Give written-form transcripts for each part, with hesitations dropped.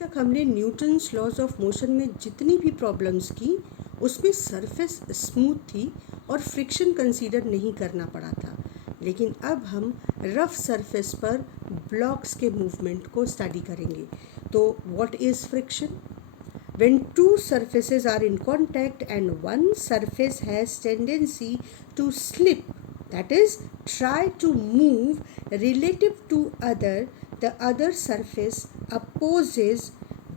तक हमने Newton's laws of motion में जितनी भी प्रॉब्लम्स की उसमें सरफेस स्मूथ थी और फ्रिक्शन कंसीडर नहीं करना पड़ा था। लेकिन अब हम रफ सरफेस पर ब्लॉक्स के मूवमेंट को स्टडी करेंगे। तो what is friction? When two surfaces are in contact and one surface has tendency to slip, that is, try to move relative to the other surface opposes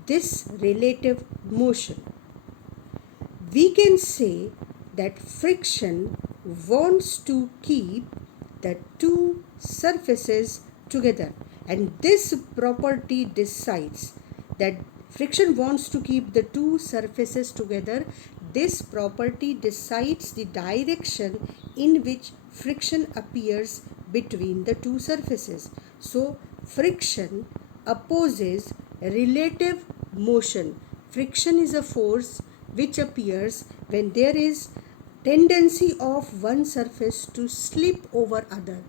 this relative motion. We can say that friction wants to keep the two surfaces together, and this property decides that friction wants to keep the two surfaces together. This property decides the direction in which friction appears between the two surfaces. So friction opposes relative motion. Friction is a force which appears when there is tendency of one surface to slip over other,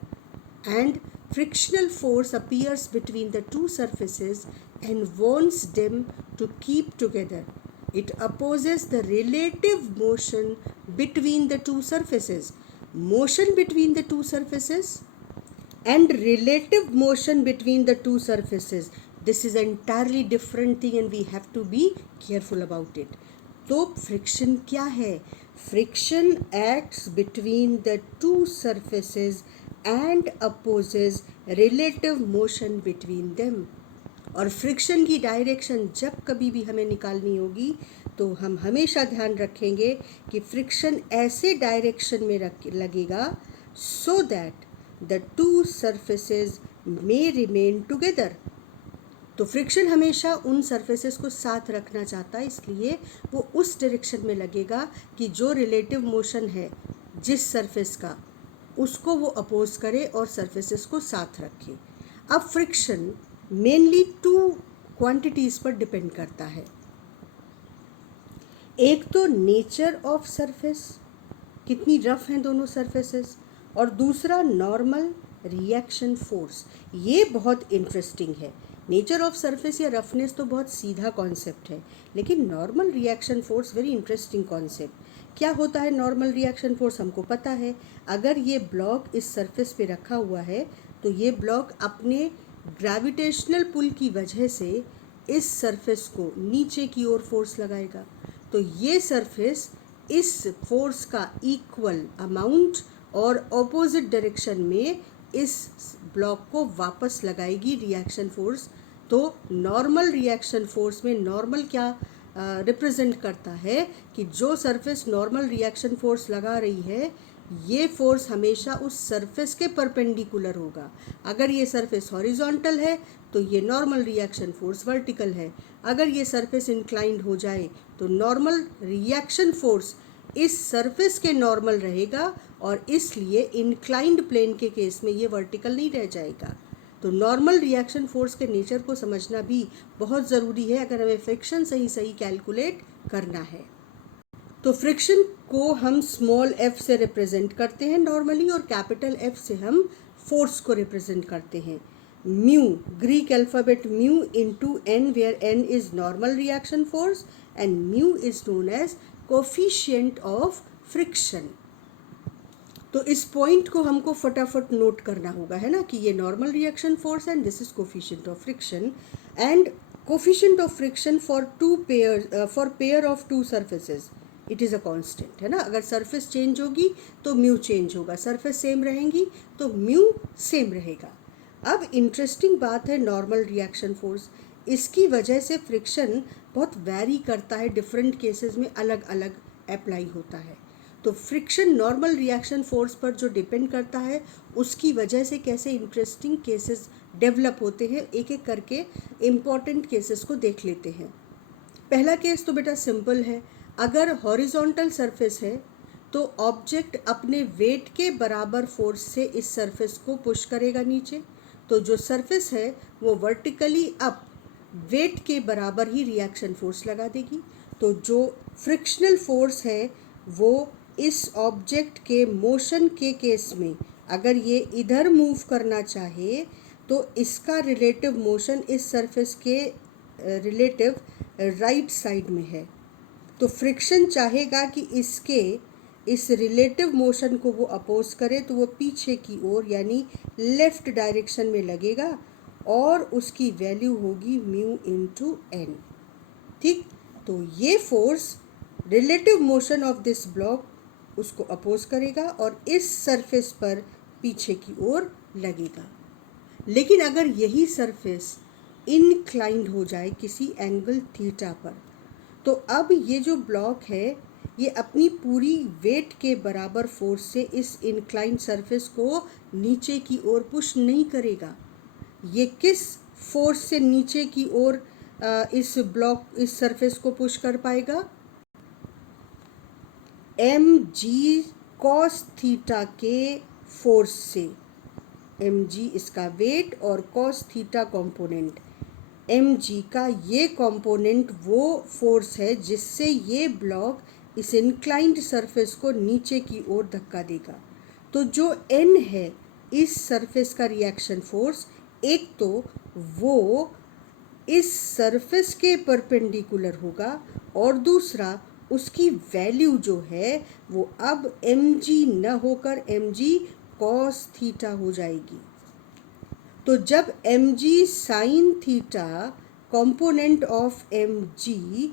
and frictional force appears between the two surfaces and wants them to keep together. It opposes the relative motion between the two surfaces. Motion between the two surfaces and relative motion between the two surfaces. This is an entirely different thing and we have to be careful about it. तो friction क्या है? Friction acts between the two surfaces and opposes relative motion between them. और friction की direction जब कभी भी हमें निकालनी होगी तो हम हमेशा ध्यान रखेंगे कि फ्रिक्शन ऐसे डायरेक्शन में लगेगा so that the two surfaces may remain together. तो फ्रिक्शन हमेशा उन सरफेसेस को साथ रखना चाहता है, इसलिए वो उस डायरेक्शन में लगेगा कि जो रिलेटिव मोशन है जिस सरफेस का उसको वो अपोज करे और सरफेसेस को साथ रखे। अब फ्रिक्शन मेनली टू क्वांटिटीज़ पर डिपेंड करता है। एक तो नेचर ऑफ सरफेस, कितनी रफ हैं दोनों सरफेसेस, और दूसरा नॉर्मल रिएक्शन फोर्स। ये बहुत इंटरेस्टिंग है। नेचर ऑफ सरफेस या रफनेस तो बहुत सीधा कॉन्सेप्ट है, लेकिन normal reaction force very interesting concept. क्या होता है नॉर्मल रिएक्शन फोर्स? हमको पता है, अगर ये ब्लॉक इस सरफेस पे रखा हुआ है तो ये ब्लॉक अपने ग्रेविटेशनल पुल की वजह से इस सरफेस को नीचे की ओर फोर्स लगाएगा। तो ये सरफेस इस फोर्स का इक्वल अमाउंट और ऑपोजिट डायरेक्शन में इस ब्लॉक को वापस लगाएगी रिएक्शन फोर्स। तो नॉर्मल रिएक्शन फोर्स में नॉर्मल क्या रिप्रेजेंट करता है कि जो सरफेस नॉर्मल रिएक्शन फोर्स लगा रही है ये फोर्स हमेशा उस सरफेस के परपेंडिकुलर होगा। अगर ये सरफेस हॉरिजॉन्टल है तो ये नॉर्मल रिएक्शन फोर्स वर्टिकल है। अगर ये सरफेस इंक्लाइंड हो जाए तो नॉर्मल रिएक्शन फोर्स इस सरफेस के नॉर्मल रहेगा और इसलिए इंक्लाइंड प्लेन के केस में ये वर्टिकल नहीं रह जाएगा। तो नॉर्मल रिएक्शन फोर्स के नेचर को समझना भी बहुत ज़रूरी है अगर हमें फ्रिक्शन सही सही कैलकुलेट करना है। तो फ्रिक्शन को हम स्मॉल f से रिप्रेजेंट करते हैं नॉर्मली, और कैपिटल F से हम फोर्स को रिप्रेजेंट करते हैं। Mu, Greek alphabet mu into n, where n is normal reaction force and mu is known as coefficient of friction. तो इस पॉइंट को हमको फटाफट नोट करना होगा, है ना, कि ये normal reaction force and this is coefficient of friction. And coefficient of friction for pair of to surfaces it is a constant, है ना। अगर सरफेस चेंज होगी तो म्यू चेंज होगा, सरफेस सेम रहेंगी तो म्यू सेम रहेगा। अब इंटरेस्टिंग बात है नॉर्मल रिएक्शन फोर्स, इसकी वजह से फ्रिक्शन बहुत वैरी करता है, डिफरेंट केसेस में अलग अलग अप्लाई होता है। तो फ्रिक्शन नॉर्मल रिएक्शन फोर्स पर जो डिपेंड करता है उसकी वजह से कैसे इंटरेस्टिंग केसेस डेवलप होते हैं, एक एक करके इम्पॉर्टेंट केसेस को देख लेते हैं। पहला केस तो बेटा सिंपल है। अगर हॉरिजॉन्टल सरफेस है तो ऑब्जेक्ट अपने वेट के बराबर फोर्स से इस सरफेस को पुश करेगा नीचे, तो जो सरफेस है वो वर्टिकली अप वेट के बराबर ही रिएक्शन फोर्स लगा देगी। तो जो फ्रिक्शनल फोर्स है वो इस ऑब्जेक्ट के मोशन के केस में अगर ये इधर मूव करना चाहे तो इसका रिलेटिव मोशन इस सरफेस के रिलेटिव राइट साइड में है, तो फ्रिक्शन चाहेगा कि इसके इस रिलेटिव मोशन को वो अपोज करे, तो वो पीछे की ओर यानी लेफ्ट डायरेक्शन में लगेगा और उसकी वैल्यू होगी म्यू इनटू एन। ठीक, तो ये force relative motion of this block उसको अपोज करेगा और इस सरफेस पर पीछे की ओर लगेगा। लेकिन अगर यही सरफेस इनक्लाइंड हो जाए किसी एंगल थीटा पर, तो अब ये जो ब्लॉक है ये अपनी पूरी वेट के बराबर फोर्स से इस इनक्लाइंड सरफेस को नीचे की ओर पुश नहीं करेगा। ये किस फोर्स से नीचे की ओर इस सरफेस को पुश कर पाएगा? एम जी कॉस थीटा के फोर्स से। एम जी इसका वेट और cos theta component, M G का ये कंपोनेंट वो फोर्स है जिससे ये ब्लॉक इस इंक्लाइंड सरफेस को नीचे की ओर धक्का देगा। तो जो एन है इस सरफेस का रिएक्शन फोर्स, एक तो वो इस सरफेस के परपेंडिकुलर होगा और दूसरा उसकी वैल्यू जो है वो अब एम जी न होकर एम जी कॉस थीटा हो जाएगी। तो जब M G sine theta component of M G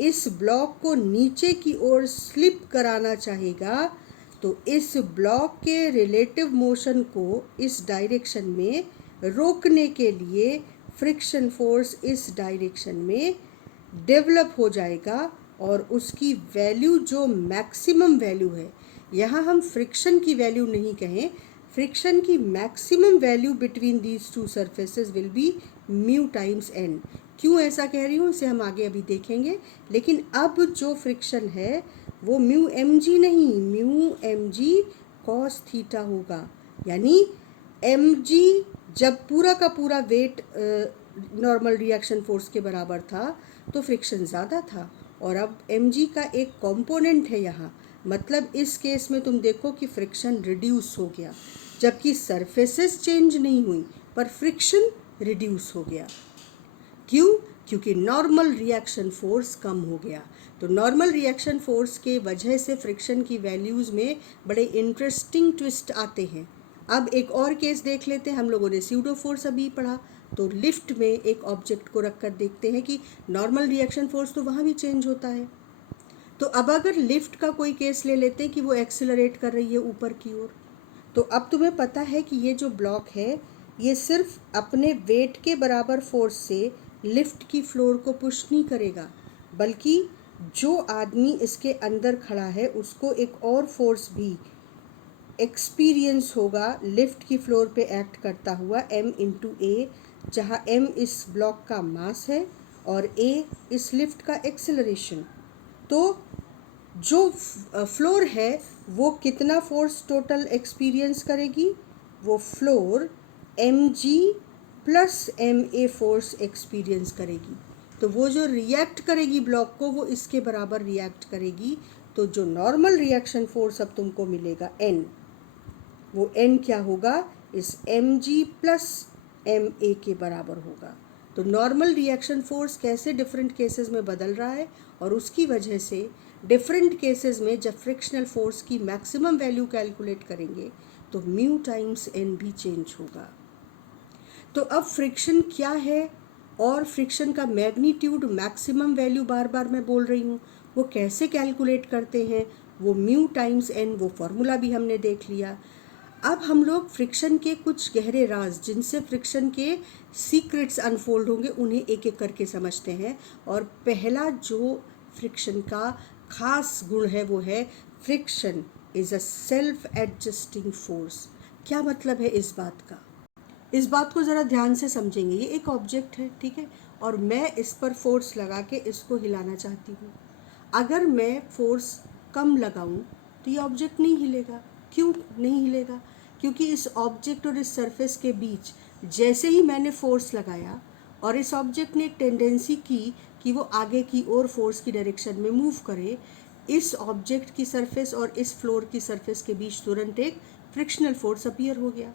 इस ब्लॉक को नीचे की ओर स्लिप कराना चाहेगा, तो इस ब्लॉक के रिलेटिव मोशन को इस डायरेक्शन में रोकने के लिए फ्रिक्शन फोर्स इस डायरेक्शन में डेवलप हो जाएगा और उसकी वैल्यू जो मैक्सिमम वैल्यू है, यहाँ हम फ्रिक्शन की वैल्यू नहीं कहें, फ्रिक्शन की maximum value between these two surfaces will be mu times N. क्यों ऐसा कह रही हूँ इसे हम आगे अभी देखेंगे, लेकिन अब जो फ्रिक्शन है वो म्यू एम जी नहीं, mu M G cos theta होगा। यानी एम जी जब पूरा का पूरा वेट नॉर्मल रिएक्शन फोर्स के बराबर था तो फ्रिक्शन ज़्यादा था, और अब एम जी का एक कंपोनेंट है यहाँ, मतलब इस केस में तुम देखो कि फ्रिक्शन रिड्यूस हो गया, जबकि सरफेसेस चेंज नहीं हुई पर फ्रिक्शन रिड्यूस हो गया। क्यों? क्योंकि नॉर्मल रिएक्शन फोर्स कम हो गया। तो नॉर्मल रिएक्शन फोर्स के वजह से फ्रिक्शन की वैल्यूज़ में बड़े इंटरेस्टिंग ट्विस्ट आते हैं। अब एक और केस देख लेते हैं, हम लोगों ने स्यूडो फोर्स अभी पढ़ा, तो लिफ्ट में एक ऑब्जेक्ट को रखकर देखते हैं कि नॉर्मल रिएक्शन फोर्स तो वहाँ भी चेंज होता है। तो अब अगर लिफ्ट का कोई केस ले लेते हैं कि वो एक्सेलरेट कर रही है ऊपर की ओर, तो अब तुम्हें पता है कि ये जो ब्लॉक है ये सिर्फ अपने वेट के बराबर फोर्स से लिफ्ट की फ्लोर को पुश नहीं करेगा, बल्कि जो आदमी इसके अंदर खड़ा है उसको एक और फोर्स भी एक्सपीरियंस होगा लिफ्ट की फ्लोर पे एक्ट करता हुआ, m इंटू ए, जहाँ m इस ब्लॉक का मास है और a इस लिफ्ट का एक्सेलरेशन। तो जो फ्लोर है वो कितना फोर्स टोटल एक्सपीरियंस करेगी? वो floor M G plus M A force experience करेगी। तो वो जो रिएक्ट करेगी ब्लॉक को, वो इसके बराबर रिएक्ट करेगी। तो जो नॉर्मल रिएक्शन फोर्स अब तुमको मिलेगा n, वो n क्या होगा? इस M G plus M A के बराबर होगा। तो नॉर्मल रिएक्शन फोर्स कैसे डिफरेंट केसेस में बदल रहा है, और उसकी वजह से डिफरेंट केसेस में जब फ्रिक्शनल फोर्स की मैक्सिमम वैल्यू कैलकुलेट करेंगे तो म्यू टाइम्स एन भी चेंज होगा। तो अब फ्रिक्शन क्या है और फ्रिक्शन का मैग्नीट्यूड, मैक्सिमम वैल्यू बार बार मैं बोल रही हूँ, वो कैसे कैलकुलेट करते हैं, वो म्यू टाइम्स एन, वो फॉर्मूला भी हमने देख लिया। अब हम लोग फ्रिक्शन के कुछ गहरे राज, जिनसे फ्रिक्शन के सीक्रेट्स अनफोल्ड होंगे, उन्हें एक एक करके समझते हैं। और पहला जो फ्रिक्शन का खास गुण है वो है friction is a self adjusting force. क्या मतलब है इस बात का? इस बात को ज़रा ध्यान से समझेंगे। ये एक ऑब्जेक्ट है, ठीक है, और मैं इस पर फोर्स लगा के इसको हिलाना चाहती हूँ। अगर मैं फोर्स कम लगाऊं तो ये ऑब्जेक्ट नहीं हिलेगा। क्यों नहीं हिलेगा? क्योंकि इस ऑब्जेक्ट और इस सरफेस के बीच जैसे ही मैंने फोर्स लगाया और इस ऑब्जेक्ट ने एक टेंडेंसी की कि वो आगे की ओर फोर्स की डायरेक्शन में मूव करे, इस ऑब्जेक्ट की सरफेस और इस फ्लोर की सरफेस के बीच तुरंत एक फ्रिक्शनल फोर्स अपीयर हो गया।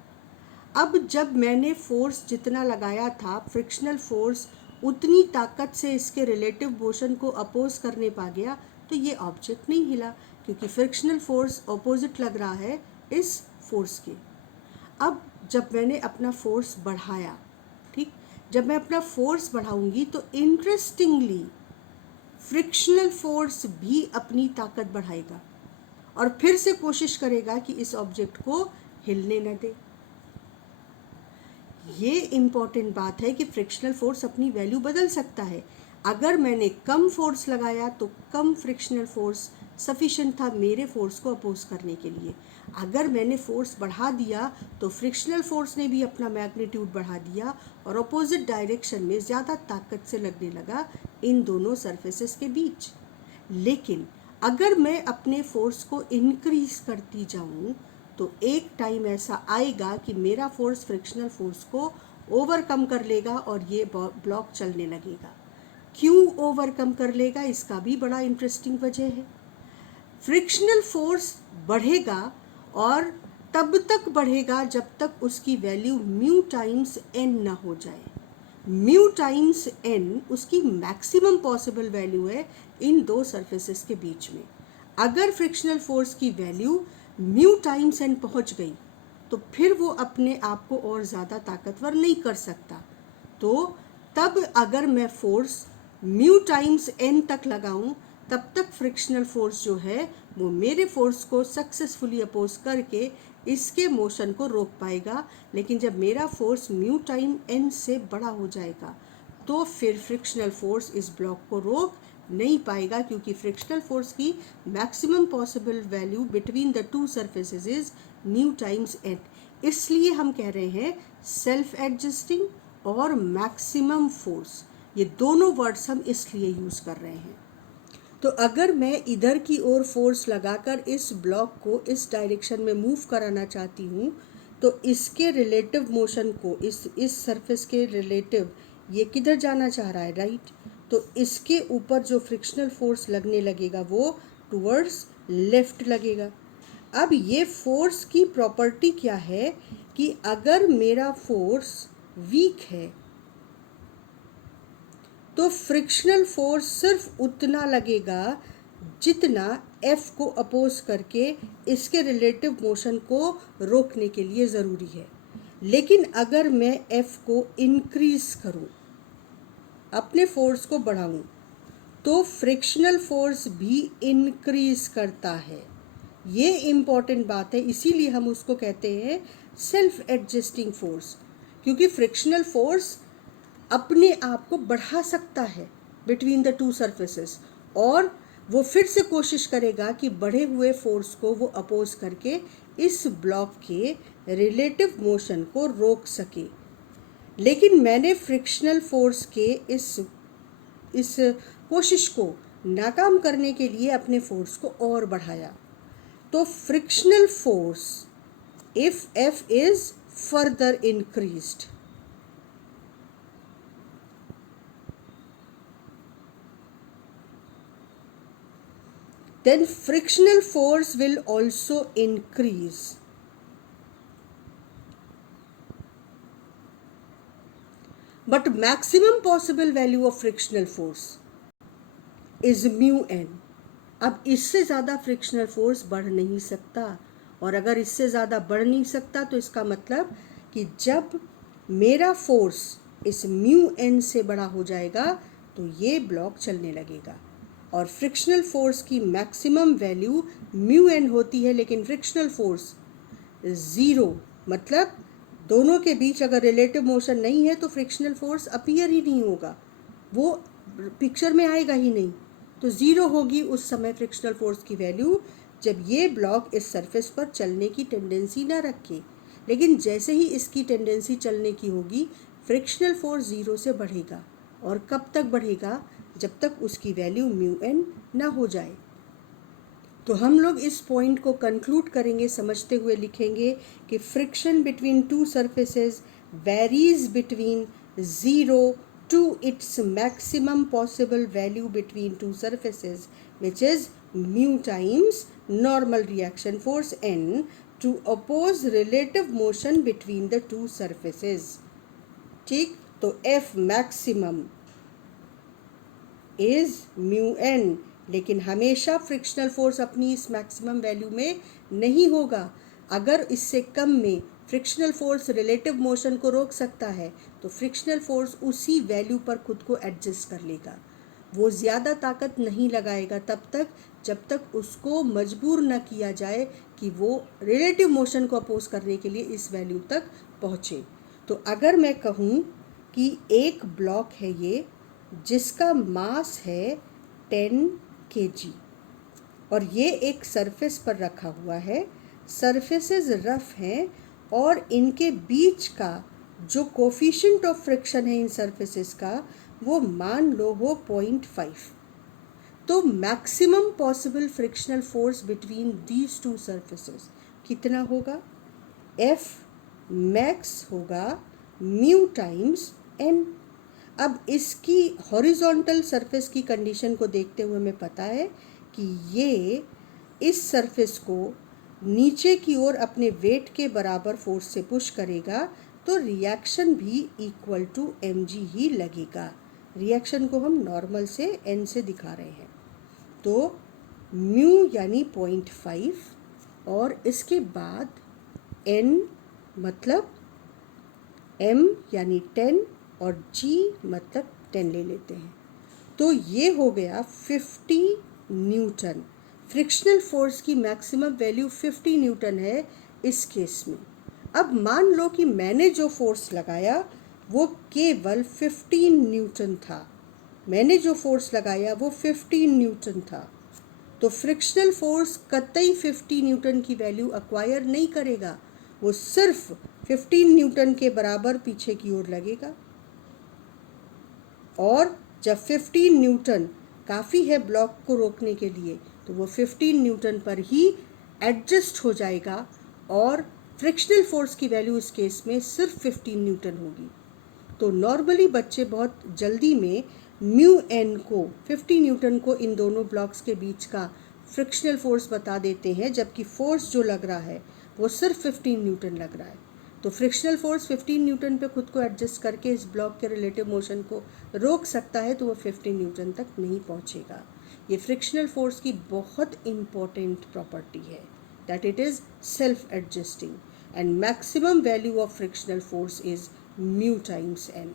अब जब मैंने फोर्स जितना लगाया था, फ्रिक्शनल फोर्स उतनी ताकत से इसके रिलेटिव मोशन को अपोज करने पा गया, तो ये ऑब्जेक्ट नहीं हिला, क्योंकि फ्रिक्शनल फोर्स ऑपोजिट लग रहा है इस फोर्स के। अब जब मैंने अपना फोर्स बढ़ाया, ठीक, जब मैं अपना फोर्स बढ़ाऊंगी तो इंटरेस्टिंगली फ्रिक्शनल फोर्स भी अपनी ताकत बढ़ाएगा और फिर से कोशिश करेगा कि इस ऑब्जेक्ट को हिलने न दे। ये इम्पॉर्टेंट बात है कि फ्रिक्शनल फोर्स अपनी वैल्यू बदल सकता है। अगर मैंने कम फोर्स लगाया तो कम फ्रिक्शनल फोर्स सफिशेंट था मेरे फोर्स को अपोज करने के लिए। अगर मैंने फोर्स बढ़ा दिया तो फ्रिक्शनल फोर्स ने भी अपना मैग्नीट्यूड बढ़ा दिया और अपोजिट डायरेक्शन में ज़्यादा ताकत से लगने लगा इन दोनों सरफेसेस के बीच। लेकिन अगर मैं अपने फोर्स को इंक्रीज करती जाऊं तो एक टाइम ऐसा आएगा कि मेरा फोर्स फ्रिक्शनल फोर्स को ओवरकम कर लेगा और ये ब्लॉक चलने लगेगा। क्यों ओवरकम कर लेगा, इसका भी बड़ा इंटरेस्टिंग वजह है। फ्रिक्शनल फोर्स बढ़ेगा और तब तक बढ़ेगा जब तक उसकी वैल्यू म्यू टाइम्स एन ना हो जाए। म्यू टाइम्स एन उसकी मैक्सिमम पॉसिबल वैल्यू है इन दो सरफेसेस के बीच में। अगर फ्रिक्शनल फोर्स की वैल्यू म्यू टाइम्स एन पहुंच गई तो फिर वो अपने आप को और ज़्यादा ताकतवर नहीं कर सकता। तो तब अगर मैं फोर्स म्यू टाइम्स एन तक लगाऊं तब तक फ्रिक्शनल फोर्स जो है वो मेरे फोर्स को सक्सेसफुली अपोज करके इसके मोशन को रोक पाएगा। लेकिन जब मेरा फोर्स म्यू टाइम एन से बड़ा हो जाएगा तो फिर फ्रिक्शनल फोर्स इस ब्लॉक को रोक नहीं पाएगा, क्योंकि फ्रिक्शनल फोर्स की maximum possible value between the two surfaces is mu times N. इसलिए हम कह रहे हैं सेल्फ एडजस्टिंग और मैक्सिमम फोर्स, ये दोनों वर्ड्स हम इसलिए यूज़ कर रहे हैं। तो अगर मैं इधर की ओर फोर्स लगाकर इस ब्लॉक को इस डायरेक्शन में मूव कराना चाहती हूँ तो इसके रिलेटिव मोशन को इस सरफेस के रिलेटिव ये किधर जाना चाह रहा है, राइट, तो इसके ऊपर जो फ्रिक्शनल फोर्स लगने लगेगा वो टुवर्ड्स लेफ्ट लगेगा। अब ये फोर्स की प्रॉपर्टी क्या है कि अगर मेरा फोर्स वीक है तो फ्रिक्शनल फोर्स सिर्फ उतना लगेगा जितना F को अपोज करके इसके रिलेटिव मोशन को रोकने के लिए ज़रूरी है। लेकिन अगर मैं F को इंक्रीज करूं, अपने फोर्स को बढ़ाऊं, तो फ्रिक्शनल फोर्स भी इंक्रीज करता है। ये इम्पॉर्टेंट बात है, इसीलिए हम उसको कहते हैं सेल्फ एडजस्टिंग फोर्स, क्योंकि फ्रिक्शनल फोर्स अपने आप को बढ़ा सकता है बिटवीन द टू सरफेसेस और वो फिर से कोशिश करेगा कि बढ़े हुए फोर्स को वो अपोज करके इस ब्लॉक के रिलेटिव मोशन को रोक सके। लेकिन मैंने फ्रिक्शनल फोर्स के इस कोशिश को नाकाम करने के लिए अपने फोर्स को और बढ़ाया। तो frictional force if F is further increased, then frictional force will also increase. But maximum possible value of frictional force is mu n. अब इससे ज़्यादा फ्रिक्शनल फोर्स बढ़ नहीं सकता, और अगर इससे ज़्यादा बढ़ नहीं सकता तो इसका मतलब कि जब मेरा फोर्स इस म्यू एन से बड़ा हो जाएगा तो ये ब्लॉक चलने लगेगा। और फ्रिक्शनल फोर्स की मैक्सिमम वैल्यू म्यू एन होती है, लेकिन फ्रिक्शनल फोर्स ज़ीरो, मतलब दोनों के बीच अगर रिलेटिव मोशन नहीं है तो फ्रिक्शनल फोर्स अपीयर ही नहीं होगा, वो पिक्चर में आएगा ही नहीं, तो ज़ीरो होगी उस समय फ्रिक्शनल फोर्स की वैल्यू जब ये ब्लॉक इस सरफेस पर चलने की टेंडेंसी ना रखे। लेकिन जैसे ही इसकी टेंडेंसी चलने की होगी फ्रिक्शनल फोर्स ज़ीरो से बढ़ेगा, और कब तक बढ़ेगा, जब तक उसकी वैल्यू म्यू एन ना हो जाए। तो हम लोग इस पॉइंट को कंक्लूड करेंगे, समझते हुए लिखेंगे कि friction between two surfaces varies between zero to its maximum possible value between two surfaces, which is mu times normal reaction force n to oppose relative motion between the two surfaces. ठीक, तो F maximum is mu N. लेकिन हमेशा frictional force अपनी इस maximum value में नहीं होगा। अगर इससे कम में फ्रिक्शनल फोर्स रिलेटिव मोशन को रोक सकता है तो फ्रिक्शनल फोर्स उसी वैल्यू पर खुद को एडजस्ट कर लेगा। वो ज़्यादा ताकत नहीं लगाएगा तब तक जब तक उसको मजबूर न किया जाए कि वो रिलेटिव मोशन को अपोज करने के लिए इस वैल्यू तक पहुँचे। तो अगर मैं कहूँ कि एक ब्लॉक है ये जिसका मास है 10 kg और ये एक सरफेस पर रखा हुआ है, सरफेसेस रफ हैं और इनके बीच का जो कोफिशिएंट ऑफ फ्रिक्शन है इन सरफेसेस का वो मान लो हो 0.5। तो maximum possible frictional force between these two surfaces कितना होगा? F मैक्स होगा म्यू टाइम्स n। अब इसकी हॉरिजॉन्टल सरफेस की कंडीशन को देखते हुए हमें पता है कि ये इस सरफेस को नीचे की ओर अपने वेट के बराबर फोर्स से पुश करेगा, तो रिएक्शन भी इक्वल टू mg ही लगेगा। रिएक्शन को हम नॉर्मल से n से दिखा रहे हैं। तो म्यू यानी 0.5 और इसके बाद n मतलब m यानी 10 और g मतलब 10 ले लेते हैं। तो ये हो गया 50 न्यूटन। फ्रिक्शनल फोर्स की मैक्सिमम वैल्यू 50 न्यूटन है इस केस में। अब मान लो कि मैंने जो फोर्स लगाया वो केवल 15 न्यूटन था। मैंने जो फोर्स लगाया वो 15 न्यूटन था। तो फ्रिक्शनल फोर्स कतई 50 न्यूटन की वैल्यू अक्वायर नहीं करेगा, वो सिर्फ 15 न्यूटन के बराबर पीछे की ओर लगेगा। और जब 15 न्यूटन काफ़ी है ब्लॉक को रोकने के लिए तो वो 15 न्यूटन पर ही एडजस्ट हो जाएगा और फ्रिक्शनल फोर्स की वैल्यू इस केस में सिर्फ 15 न्यूटन होगी। तो नॉर्मली बच्चे बहुत जल्दी में म्यू एन को 50 न्यूटन को इन दोनों ब्लॉक्स के बीच का फ्रिक्शनल फोर्स बता देते हैं, जबकि फोर्स जो लग रहा है वो सिर्फ 15 न्यूटन लग रहा है। तो फ्रिक्शनल फोर्स 15 न्यूटन पे खुद को एडजस्ट करके इस ब्लॉक के रिलेटिव मोशन को रोक सकता है, तो वो 15 न्यूटन तक नहीं पहुंचेगा। ये फ्रिक्शनल फोर्स की बहुत इम्पॉर्टेंट प्रॉपर्टी है that it is self adjusting and maximum value of frictional force is mu times N.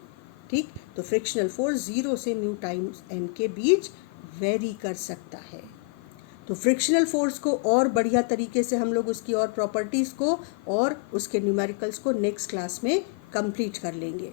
ठीक, तो फ्रिक्शनल फोर्स 0 से म्यू टाइम्स एन के बीच वेरी कर सकता है। तो फ्रिक्शनल फोर्स को और बढ़िया तरीके से हम लोग उसकी और प्रॉपर्टीज़ को और उसके न्यूमेरिकल्स को नेक्स्ट क्लास में कंप्लीट कर लेंगे।